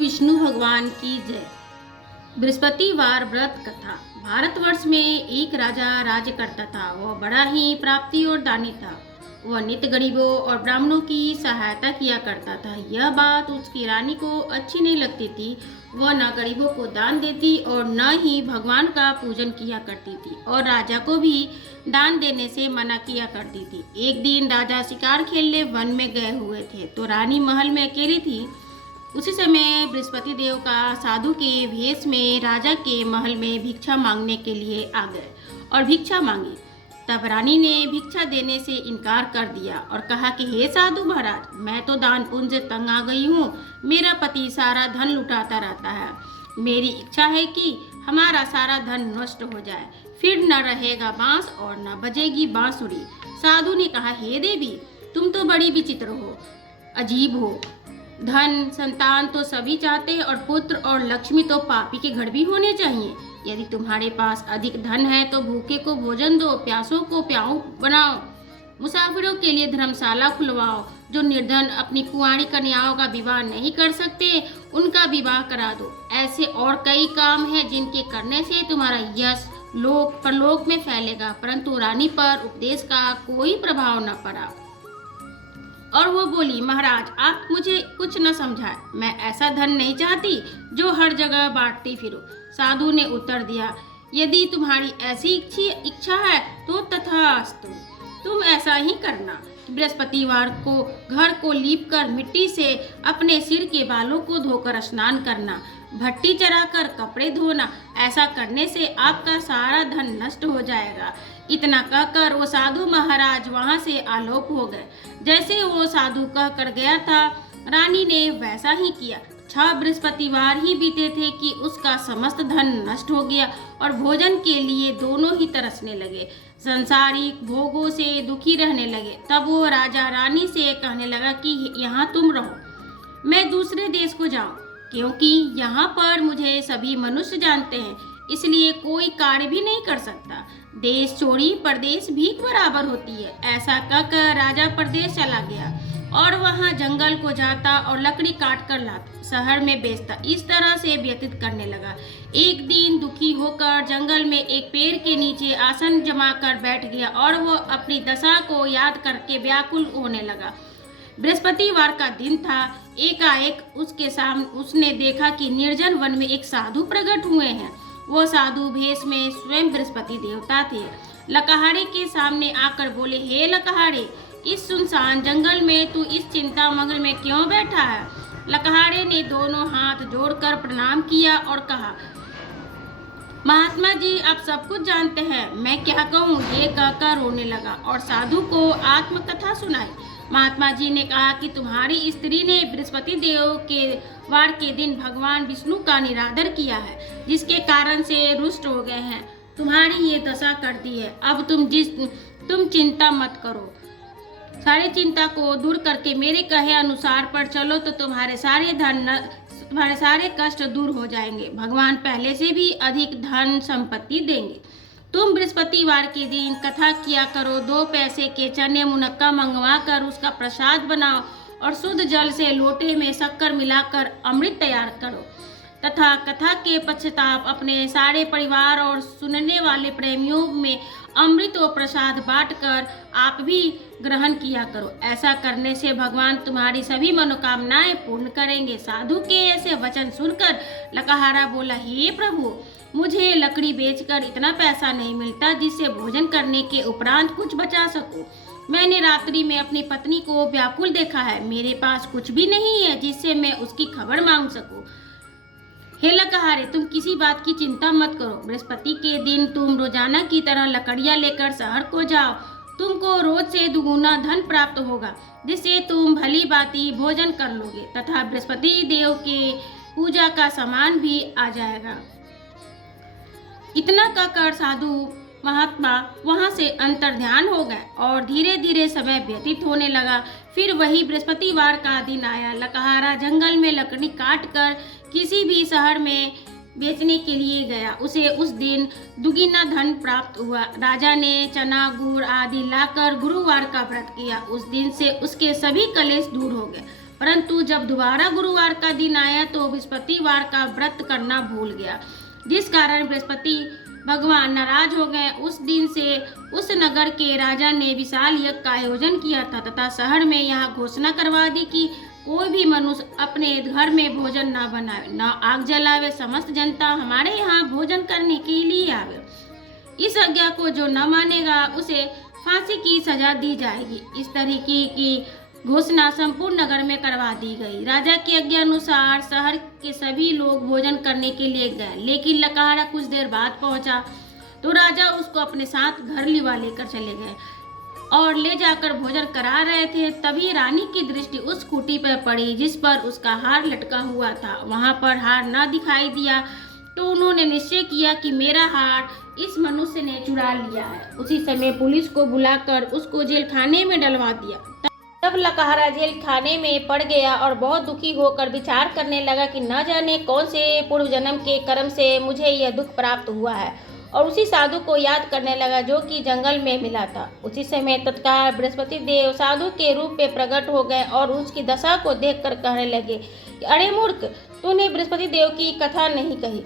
विष्णु भगवान की जय। बृहस्पतिवार व्रत कथा। भारतवर्ष में एक राजा राज्य करता था। वह बड़ा ही प्राप्ति और दानी था। वह नित्य गरीबों और ब्राह्मणों की सहायता किया करता था। यह बात उसकी रानी को अच्छी नहीं लगती थी। वह न गरीबों को दान देती और न ही भगवान का पूजन किया करती थी, और राजा को भी दान देने से मना किया करती थी। एक दिन राजा शिकार खेलने वन में गए हुए थे, तो रानी महल में अकेली थी। उसी समय बृहस्पति देव का साधु के भेष में राजा के महल में भिक्षा मांगने के लिए आ गए और भिक्षा मांगी। तब रानी ने भिक्षा देने से इनकार कर दिया और कहा कि हे साधु महाराज, मैं तो दान पुण्य से तंग आ गई हूँ। मेरा पति सारा धन लुटाता रहता है। मेरी इच्छा है कि हमारा सारा धन नष्ट हो जाए, फिर न रहेगा बांस और न बजेगी बांसुरी। साधु ने कहा, हे देवी, तुम तो बड़ी विचित्र हो, अजीब हो। धन संतान तो सभी चाहते हैं, और पुत्र और लक्ष्मी तो पापी के घर भी होने चाहिए। यदि तुम्हारे पास अधिक धन है तो भूखे को भोजन दो, प्यासों को प्याऊ बनाओ, मुसाफिरों के लिए धर्मशाला खुलवाओ। जो निर्धन अपनी कुंवारी कन्याओं का विवाह नहीं कर सकते, उनका विवाह करा दो। ऐसे और कई काम हैं जिनके करने से तुम्हारा यश लोक परलोक में फैलेगा। परंतु रानी पर उपदेश का कोई प्रभाव न पड़ा और वो बोली, महाराज, आप मुझे कुछ न समझाए। मैं ऐसा धन नहीं चाहती जो हर जगह बांटती फिरूं। साधु ने उत्तर दिया, यदि तुम्हारी ऐसी इच्छा है तो तथास्तु, तुम ऐसा ही करना। बृहस्पतिवार को घर को लीप कर मिट्टी से अपने सिर के बालों को धोकर स्नान करना, भट्टी चढ़ाकर कपड़े धोना। ऐसा करने से आपका सारा धन नष्ट हो जाएगा। इतना कहकर वो साधु महाराज वहां से आलोप हो गए। जैसे वो साधु कह कर गया था, रानी ने वैसा ही किया। 6 बृहस्पतिवार ही बीते थे कि उसका समस्त धन नष्ट हो गया और भोजन के लिए दोनों ही तरसने लगे, संसारिक भोगों से दुखी रहने लगे। तब वो राजा रानी से कहने लगा कि यहाँ तुम रहो, मैं दूसरे देश को जाऊं, क्योंकि यहाँ पर मुझे सभी मनुष्य जानते हैं, इसलिए कोई कार्य भी नहीं कर सकता। देश चोरी परदेश भीख बराबर होती है। ऐसा कहकर राजा परदेश चला गया और वहाँ जंगल को जाता और लकड़ी काट कर लाता, शहर में बेचता। इस तरह से व्यतीत करने लगा। एक दिन दुखी होकर जंगल में एक पेड़ के नीचे आसन जमा कर बैठ गया और वो अपनी दशा को याद करके व्याकुल होने लगा। बृहस्पतिवार का दिन था। एकाएक उसके सामने उसने देखा कि निर्जन वन में एक साधु प्रकट हुए हैं। वो साधु भेष में स्वयं बृहस्पति देवता थे। लकहारे के सामने आकर बोले, हे लकहारे, इस सुनसान जंगल में तू इस चिंता मग्न में क्यों बैठा है? लकहारे ने दोनों हाथ जोड़कर प्रणाम किया और कहा, महात्मा जी, आप सब कुछ जानते हैं, मैं क्या कहूँ? ये कहकर रोने लगा और साधु को आत्मकथा सुनाई। महात्मा जी ने कहा कि तुम्हारी स्त्री ने बृहस्पति देव के वार के दिन भगवान विष्णु का निरादर किया है, जिसके कारण से रुष्ट हो गए हैं। तुम्हारी ये दशा कर दी है। अब तुम चिंता मत करो। सारी चिंता को दूर करके मेरे कहे अनुसार पर चलो तो तुम्हारे सारे कष्ट दूर हो जाएंगे। भगवान पहले से भी अधिक धन संपत्ति देंगे। तुम बृहस्पतिवार के दिन कथा किया करो। 2 पैसे के चने मुनक्का मंगवा कर उसका प्रसाद बनाओ और शुद्ध जल से लोटे में शक्कर मिलाकर अमृत तैयार करो तथा कथा के पश्चाताप अपने सारे परिवार और सुनने वाले प्रेमियों में अमृत और प्रसाद बांटकर आप भी ग्रहण किया करो। ऐसा करने से भगवान तुम्हारी सभी मनोकामनाएं पूर्ण करेंगे। साधु के ऐसे वचन सुनकर लकहारा बोला, हे प्रभु, मुझे लकड़ी बेचकर इतना पैसा नहीं मिलता जिससे भोजन करने के उपरांत कुछ बचा सकूं। मैंने रात्रि में अपनी पत्नी को व्याकुल देखा है। मेरे पास कुछ भी नहीं है जिससे मैं उसकी खबर मांग सकूं। हे लकहारे, तुम किसी बात की चिंता मत करो। बृहस्पति के दिन तुम रोजाना की तरह लकड़ियां लेकर शहर को जाओ। तुमको रोज से दुगुना धन प्राप्त होगा, जिससे तुम भली भांति भोजन कर लोगे तथा बृहस्पति देव के पूजा का सामान भी आ जाएगा। इतना कहकर साधु महात्मा वहां से अंतर्ध्यान हो गए और धीरे धीरे समय व्यतीत होने लगा। फिर वही बृहस्पतिवार का दिन आया। लकहारा जंगल में लकड़ी काट कर किसी भी शहर में बेचने के लिए गया। उसे उस दिन दुगुना धन प्राप्त हुआ। राजा ने चना गुड़ आदि लाकर गुरुवार का व्रत किया। उस दिन से उसके सभी कलेश दूर हो गए। परंतु जब दोबारा गुरुवार का दिन आया तो बृहस्पतिवार का व्रत करना भूल गया, जिस कारण बृहस्पति भगवान नाराज हो गए। उस दिन से उस नगर के राजा ने विशाल यज्ञ का आयोजन किया था तथा शहर में यह घोषणा करवा दी कि कोई भी मनुष्य अपने घर में भोजन न बनावे, न आग जलावे। समस्त जनता हमारे यहाँ भोजन करने के लिए आवे। इस आज्ञा को जो न मानेगा उसे फांसी की सजा दी जाएगी। इस तरीके की घोषणा संपूर्ण नगर में करवा दी गई। राजा की आज्ञा अनुसार शहर के सभी लोग भोजन करने के लिए गए, लेकिन लकहारा कुछ देर बाद पहुंचा तो राजा उसको अपने साथ घर लिवा लेकर चले गए और ले जाकर भोजन करा रहे थे। तभी रानी की दृष्टि उस खूंटी पर पड़ी जिस पर उसका हार लटका हुआ था। वहां पर हार न दिखाई दिया तो उन्होंने निश्चय किया कि मेरा हार इस मनुष्य ने चुरा लिया है। उसी समय पुलिस को बुलाकर उसको जेल खाने में डलवा दिया। तब लकहारा जेल खाने में पड़ गया और बहुत दुखी होकर विचार करने लगा कि न जाने कौन से पूर्व जन्म के कर्म से मुझे यह दुख प्राप्त हुआ है, और उसी साधु को याद करने लगा जो कि जंगल में मिला था। उसी समय तत्काल बृहस्पति देव साधु के रूप में प्रकट हो गए और उसकी दशा को देखकर कहने लगे कि अरे मूर्ख, तूने बृहस्पति देव की कथा नहीं कही,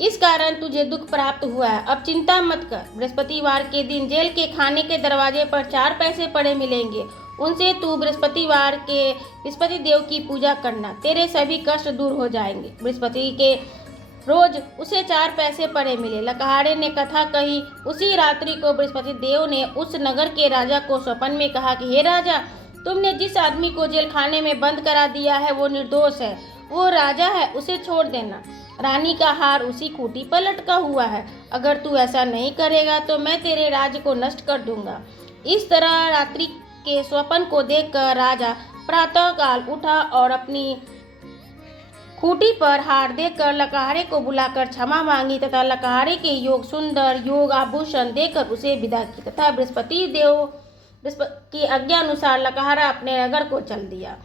इस कारण तुझे दुख प्राप्त हुआ है। अब चिंता मत कर, बृहस्पतिवार के दिन जेल के खाने के दरवाजे पर 4 पैसे पड़े मिलेंगे, उनसे तू बृहस्पति देव की पूजा करना, तेरे सभी कष्ट दूर हो जाएंगे। बृहस्पति के रोज उसे 4 पैसे पड़े मिले। लकहारे ने कथा कही। उसी रात्रि को बृहस्पति देव ने उस नगर के राजा को स्वप्न में कहा कि हे राजा, तुमने जिस आदमी को जेल खाने में बंद करा दिया है वो निर्दोष है, वो राजा है, उसे छोड़ देना। रानी का हार उसी खूंटी पर लटका हुआ है। अगर तू ऐसा नहीं करेगा तो मैं तेरे राज्य को नष्ट कर दूंगा। इस तरह रात्रि के स्वप्न को देखकर राजा प्रातःकाल उठा और अपनी खूंटी पर हार देखकर लकहारे को बुलाकर क्षमा मांगी तथा लकहारे के सुंदर योग आभूषण देकर उसे विदा की तथा बृहस्पति की आज्ञा अनुसार लकहारा अपने नगर को चल दिया।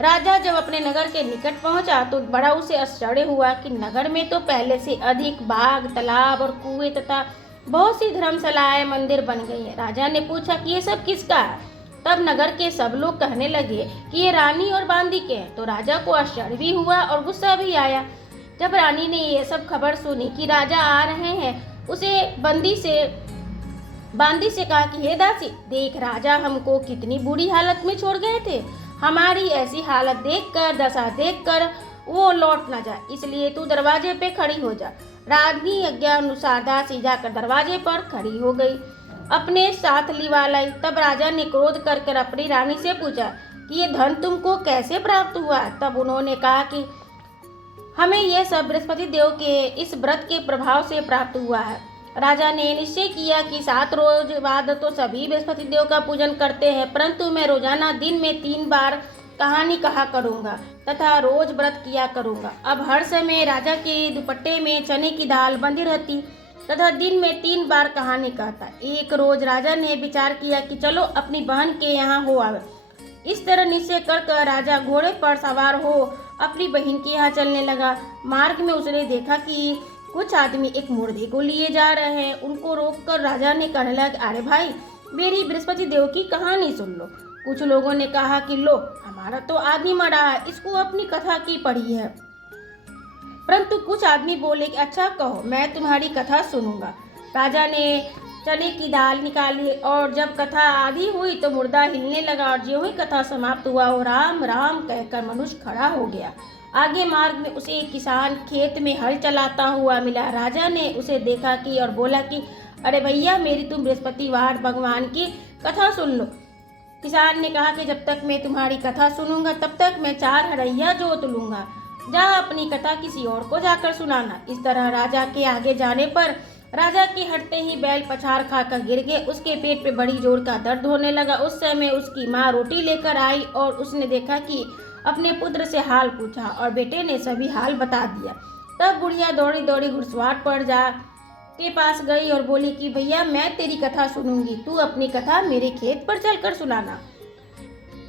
राजा जब अपने नगर के निकट पहुंचा तो बड़ा उसे आश्चर्य हुआ कि नगर में तो पहले से अधिक बाग, तालाब और कुएं तथा बहुत सी धर्मशालाएं, मंदिर बन गई हैं। राजा ने पूछा कि ये सब किसका है? तब नगर के सब लोग कहने लगे कि ये रानी और बांदी के हैं। तो राजा को आश्चर्य भी हुआ और गुस्सा भी आया। जब रानी ने ये सब खबर सुनी कि राजा आ रहे हैं, उसे बांदी से कहा कि हे दासी, देख राजा हमको कितनी बुरी हालत में छोड़ गए थे। हमारी ऐसी हालत देखकर, दशा देखकर वो लौट न जाए, इसलिए तू दरवाजे पे खड़ी हो जा। रानी आज्ञा अनुसार दासी जाकर दरवाजे पर खड़ी हो गई, अपने साथ लिवा लाई। तब राजा ने क्रोध कर अपनी रानी से पूछा कि ये धन तुमको कैसे प्राप्त हुआ? तब उन्होंने कहा कि हमें यह सब बृहस्पति देव के इस व्रत के प्रभाव से प्राप्त हुआ है। राजा ने निश्चय किया कि 7 रोज बाद तो सभी बृहस्पति देव का पूजन करते हैं, परंतु मैं रोजाना दिन में 3 बार कहानी कहा करूंगा तथा रोज व्रत किया करूंगा। अब हर समय राजा के दुपट्टे में चने की दाल बंधी रहती तथा दिन में 3 बार कहानी कहता। एक रोज राजा ने विचार किया कि चलो अपनी बहन के यहाँ हो आवे। इस तरह निश्चय कर राजा घोड़े पर सवार हो अपनी बहन के यहाँ चलने लगा। मार्ग में उसने देखा कि कुछ आदमी एक मुर्दे को लिए जा रहे हैं। उनको रोककर राजा ने कहने लगा, अरे भाई, मेरी बृहस्पति देव की कहानी सुन लो। कुछ लोगों ने कहा कि लो, हमारा तो आदमी मरा है, इसको अपनी कथा की पढ़ी है। परंतु कुछ आदमी बोले कि अच्छा कहो, मैं तुम्हारी कथा सुनूंगा। राजा ने चने की दाल निकाली और जब कथा आधी हुई तो मुर्दा हिलने लगा और ज्यों ही कथा समाप्त हुआ वो राम राम कहकर मनुष्य खड़ा हो गया। आगे मार्ग में उसे एक किसान खेत में हल चलाता हुआ मिला। राजा ने उसे देखा कि और बोला कि अरे भैया, मेरी तुम बृहस्पतिवार भगवान की कथा सुन लो। किसान ने कहा कि जब तक मैं तुम्हारी कथा सुनूंगा तब तक मैं 4 हरैया जोत लूंगा। जा अपनी कथा किसी और को जाकर सुनाना। इस तरह राजा के आगे जाने पर राजा के हटते ही बैल पछाड़ खाकर गिर गए। उसके पेट पे बड़ी जोर का दर्द होने लगा। उस समय उसकी माँ रोटी लेकर आई और उसने देखा कि अपने पुत्र से हाल पूछा और बेटे ने सभी हाल बता दिया। तब बुढ़िया दौड़ी दौड़ी घुड़सवार पर जा के पास गई और बोली कि भैया, मैं तेरी कथा सुनूंगी, तू अपनी कथा मेरे खेत पर चलकर सुनाना।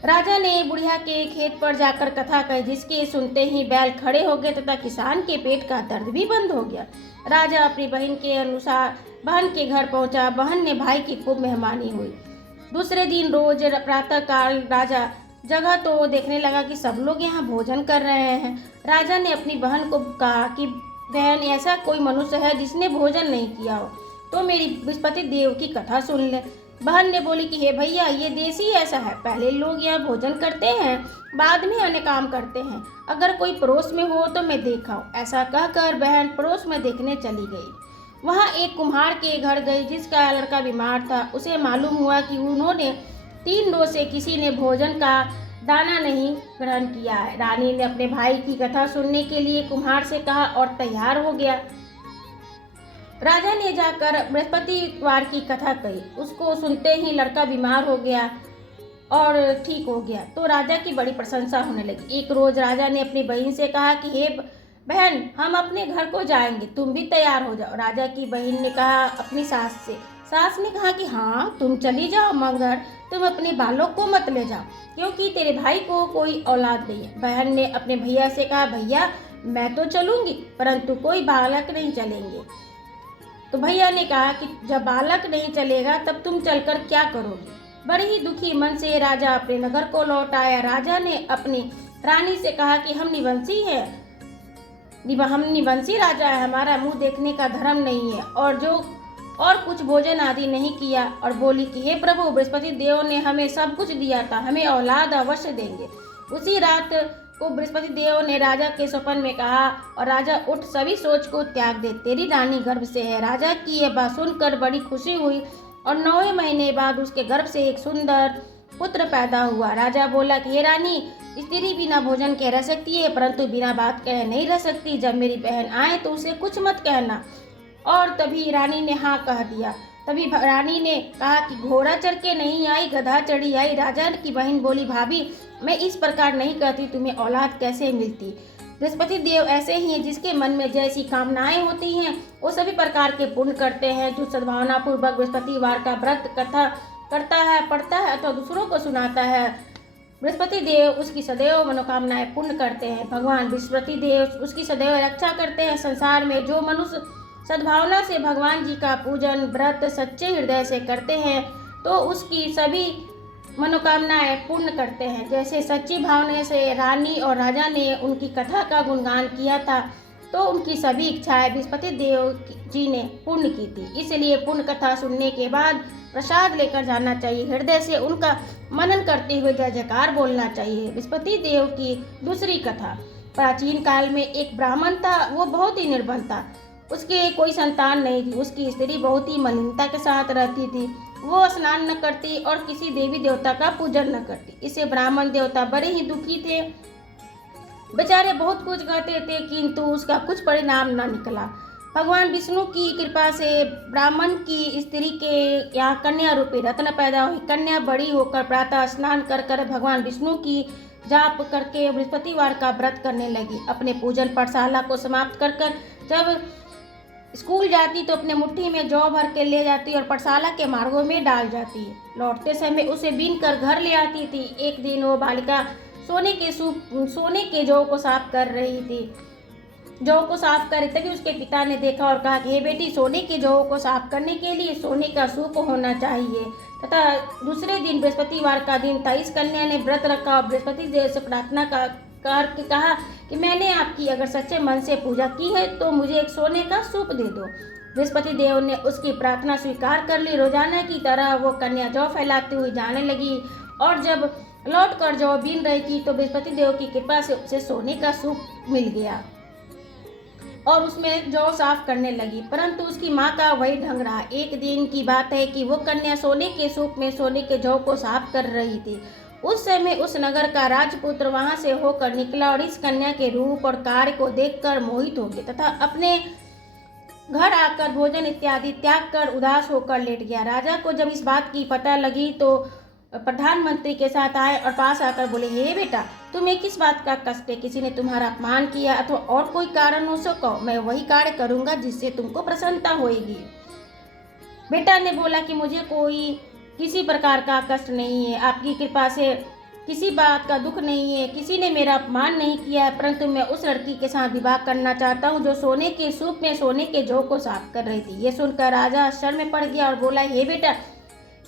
राजा ने बुढ़िया के खेत पर जाकर कथा कही, जिसके सुनते ही बैल खड़े हो गए तथा किसान के पेट का दर्द भी बंद हो गया। राजा अपनी बहन के अनुसार बहन के घर पहुंचा। बहन ने भाई की खूब मेहमानी हुई। दूसरे दिन रोज प्रातःकाल राजा जगह तो देखने लगा कि सब लोग यहाँ भोजन कर रहे हैं। राजा ने अपनी बहन को कहा कि बहन, ऐसा कोई मनुष्य है जिसने भोजन नहीं किया हो, तो मेरी बृहस्पति देव की कथा सुन ले। बहन ने बोली कि हे भैया, ये देश ही ऐसा है, पहले लोग यहाँ भोजन करते हैं, बाद में अन्य काम करते हैं। अगर कोई पड़ोस में हो तो मैं देखा हूँ। ऐसा कहकर बहन पड़ोस में देखने चली गई। वहाँ एक कुम्हार के घर गई जिसका लड़का बीमार था। उसे मालूम हुआ कि उन्होंने 3 दिनों से किसी ने भोजन का दाना नहीं ग्रहण किया है। रानी ने अपने भाई की कथा सुनने के लिए कुम्हार से कहा और तैयार हो गया। राजा ने जाकर बृहस्पतिवार की कथा कही। उसको सुनते ही लड़का बीमार हो गया और ठीक हो गया, तो राजा की बड़ी प्रशंसा होने लगी। एक रोज राजा ने अपनी बहन से कहा कि हे बहन, हम अपने घर को जाएंगे, तुम भी तैयार हो जाओ। राजा की बहन ने कहा अपनी सास से। सास ने कहा कि हाँ, तुम चली जाओ, मगर तुम अपने बालों को मत ले जाओ, क्योंकि तेरे भाई को कोई औलाद नहीं है। बहन ने अपने भैया से कहा, भैया मैं तो चलूंगी, परंतु कोई बालक नहीं चलेंगे। तो भैया ने कहा कि जब बालक नहीं चलेगा तब तुम चलकर क्या करोगे। बड़े ही दुखी मन से राजा अपने नगर को लौट आया। राजा ने अपनी रानी से कहा कि हम निवंशी राजा है, हमारा मुंह देखने का धर्म नहीं है, और कुछ भोजन आदि नहीं किया। और बोली कि हे प्रभु, बृहस्पति देव ने हमें सब कुछ दिया था, हमें औलाद अवश्य देंगे। उसी रात को बृहस्पति देव ने राजा के स्वप्न में कहा, और राजा उठ, सभी सोच को त्याग दे, तेरी रानी गर्भ से है। राजा की यह बात सुनकर बड़ी खुशी हुई और 9वें महीने बाद उसके गर्भ से एक सुंदर पुत्र पैदा हुआ। राजा बोला कि हे रानी, स्त्री बिना भोजन के रह सकती है, परंतु बिना बात कहे नहीं रह सकती। जब मेरी बहन आए तो उसे कुछ मत कहना। और तभी रानी ने हाँ कह दिया। तभी रानी ने कहा कि घोड़ा चढ़ के नहीं आई, गधा चढ़ी आई। राजा की बहन बोली, भाभी मैं इस प्रकार नहीं कहती, तुम्हें औलाद कैसे मिलती। बृहस्पति देव ऐसे ही हैं, जिसके मन में जैसी कामनाएं होती हैं वो सभी प्रकार के पुण्य करते हैं। जो सद्भावना पूर्वक बृहस्पतिवार का व्रत कथा करता है, पढ़ता है अथवा दूसरों को सुनाता है, बृहस्पति देव उसकी सदैव मनोकामनाएं पूर्ण करते हैं। भगवान बृहस्पति देव उसकी सदैव रक्षा करते हैं। संसार में जो मनुष्य सद्भावना से भगवान जी का पूजन व्रत सच्चे हृदय से करते हैं तो उसकी सभी मनोकामनाएं पूर्ण करते हैं। जैसे सच्ची भावना से रानी और राजा ने उनकी कथा का गुणगान किया था, तो उनकी सभी इच्छाएं बृहस्पति देव जी ने पूर्ण की थी। इसलिए पूर्ण कथा सुनने के बाद प्रसाद लेकर जाना चाहिए। हृदय से उनका मनन करते हुए जय जयकार बोलना चाहिए। बृहस्पति देव की दूसरी कथा। प्राचीन काल में एक ब्राह्मण था, वो बहुत ही निर्बल था। उसके कोई संतान नहीं थी। उसकी स्त्री बहुत ही मलिनता के साथ रहती थी। वो स्नान न करती और किसी देवी देवता का पूजन न करती। इससे ब्राह्मण देवता बड़े ही दुखी थे। बेचारे बहुत कुछ कहते थे, किंतु उसका कुछ परिणाम न निकला। भगवान विष्णु की कृपा से ब्राह्मण की स्त्री के यहाँ कन्या रूपी रत्न पैदा हुई। कन्या बड़ी होकर प्रातः स्नान कर भगवान विष्णु की जाप करके बृहस्पतिवार का व्रत करने लगी। अपने पूजन पाठशाला को समाप्त कर जब स्कूल जाती तो अपने मुट्ठी में जौ भर के ले जाती और पाठशाला के मार्गों में डाल जाती। लौटते समय उसे बीन कर घर ले आती थी। एक दिन वो बालिका सोने के जौ को साफ कर रही थी। जौ को साफ कर तभी उसके पिता ने देखा और कहा कि हे बेटी, सोने के जौ को साफ करने के लिए सोने का सूप होना चाहिए। तथा दूसरे दिन बृहस्पतिवार का दिन था। इस कन्या ने व्रत रखा और बृहस्पति देव से प्रार्थना करके कहा कि मैंने आपकी अगर सच्चे मन से पूजा की है तो मुझे एक सोने का सूप दे दो। बृहस्पति देव ने उसकी प्रार्थना स्वीकार कर ली। रोजाना की तरह वो कन्या जौ फैलाती हुई जाने लगी और जब लौट कर जौ बीन रही थी तो बृहस्पति देव की कृपा से उसे सोने का सूप मिल गया और उसमें जौ साफ करने लगी। परंतु उसकी माँ का वही ढंग रहा। एक दिन की बात है कि वो कन्या सोने के सूप में सोने के जौ को साफ कर रही थी। उस समय उस नगर का राजपुत्र वहां से होकर निकला और इस कन्या के रूप और कार्य को देखकर मोहित हो गया तथा अपने घर आकर भोजन इत्यादि त्याग कर उदास होकर लेट गया। राजा को जब इस बात की पता लगी तो प्रधानमंत्री के साथ आए और पास आकर बोले, हे बेटा, तुम्हें किस बात का कष्ट है? किसी ने तुम्हारा अपमान किया अथवा और कोई कारण हो सको, मैं वही कार्य करूंगा जिससे तुमको प्रसन्नता होगी। बेटा ने बोला कि मुझे कोई किसी प्रकार का कष्ट नहीं है, आपकी कृपा से किसी बात का दुख नहीं है, किसी ने मेरा अपमान नहीं किया है, परंतु मैं उस लड़की के साथ विवाह करना चाहता हूँ जो सोने के सूप में सोने के जौ को साफ कर रही थी। ये सुनकर राजा आश्चर्य में पड़ गया और बोला, हे बेटा,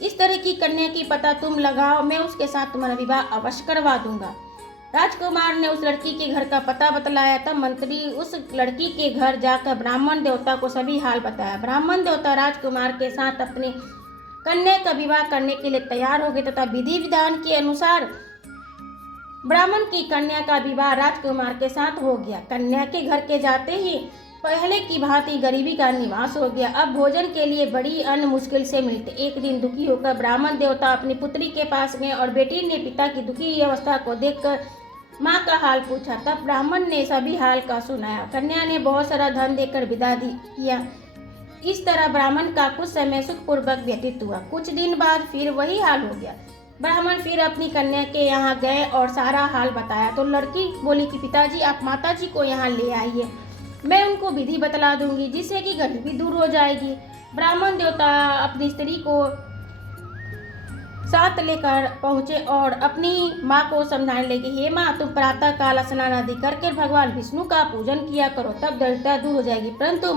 इस तरह की कन्या की पता तुम लगाओ, मैं उसके साथ तुम्हारा विवाह अवश्य करवा दूंगा। राजकुमार ने उस लड़की के घर का पता बतलाया। तब मंत्री उस लड़की के घर जाकर ब्राह्मण देवता को सभी हाल बताया। ब्राह्मण देवता राजकुमार के साथ अपनी कन्या का विवाह करने के लिए तैयार हो गए तथा विधि विधान के अनुसार ब्राह्मण की कन्या का विवाह राजकुमार के साथ हो गया। कन्या के घर के जाते ही पहले की भांति गरीबी का निवास हो गया। अब भोजन के लिए बड़ी अन्न मुश्किल से मिलते। एक दिन दुखी होकर ब्राह्मण देवता अपनी पुत्री के पास गए और बेटी ने पिता की दुखी अवस्था को देखकर माँ का हाल पूछा। तब ब्राह्मण ने सभी हाल का सुनाया। कन्या ने बहुत सारा धन देकर विदा किया। इस तरह ब्राह्मण का कुछ समय सुखपूर्वक व्यतीत हुआ। कुछ दिन बाद फिर वही हाल हो गया। ब्राह्मण फिर अपनी कन्या के यहाँ गए और सारा हाल बताया। तो लड़की बोली कि पिताजी, आप माताजी को यहाँ ले आइए, मैं उनको विधि बतला दूंगी जिससे कि गरीबी दूर हो जाएगी। ब्राह्मण देवता अपनी स्त्री को साथ लेकर पहुंचे और अपनी माँ को समझाने लगे, हे माँ, तुम प्रातः काल स्नान आदि करके भगवान विष्णु का पूजन किया करो, तब दरिद्रता दूर हो जाएगी। परंतु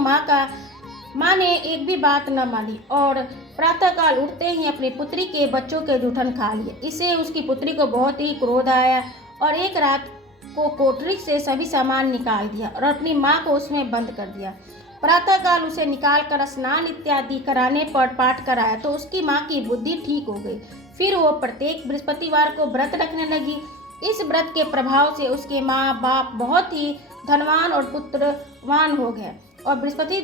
माँ ने एक भी बात न मानी और प्रातःकाल उठते ही अपनी पुत्री के बच्चों के जूठन खा लिए। इससे उसकी पुत्री को बहुत ही क्रोध आया और एक रात को कोठरी से सभी सामान निकाल दिया और अपनी माँ को उसमें बंद कर दिया। प्रातःकाल उसे निकाल कर स्नान इत्यादि कराने पर पाठ कराया तो उसकी माँ की बुद्धि ठीक हो गई। फिर वो प्रत्येक बृहस्पतिवार को व्रत रखने लगी। इस व्रत के प्रभाव से उसके माँ बाप बहुत ही धनवान और पुत्रवान हो गए और बृहस्पति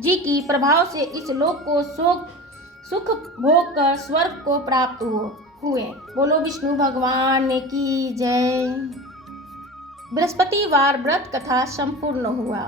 जी की प्रभाव से इस लोक को सुख भोग कर स्वर्ग को प्राप्त हुए। बोलो विष्णु भगवान की जय। बृहस्पतिवार व्रत कथा संपूर्ण हुआ।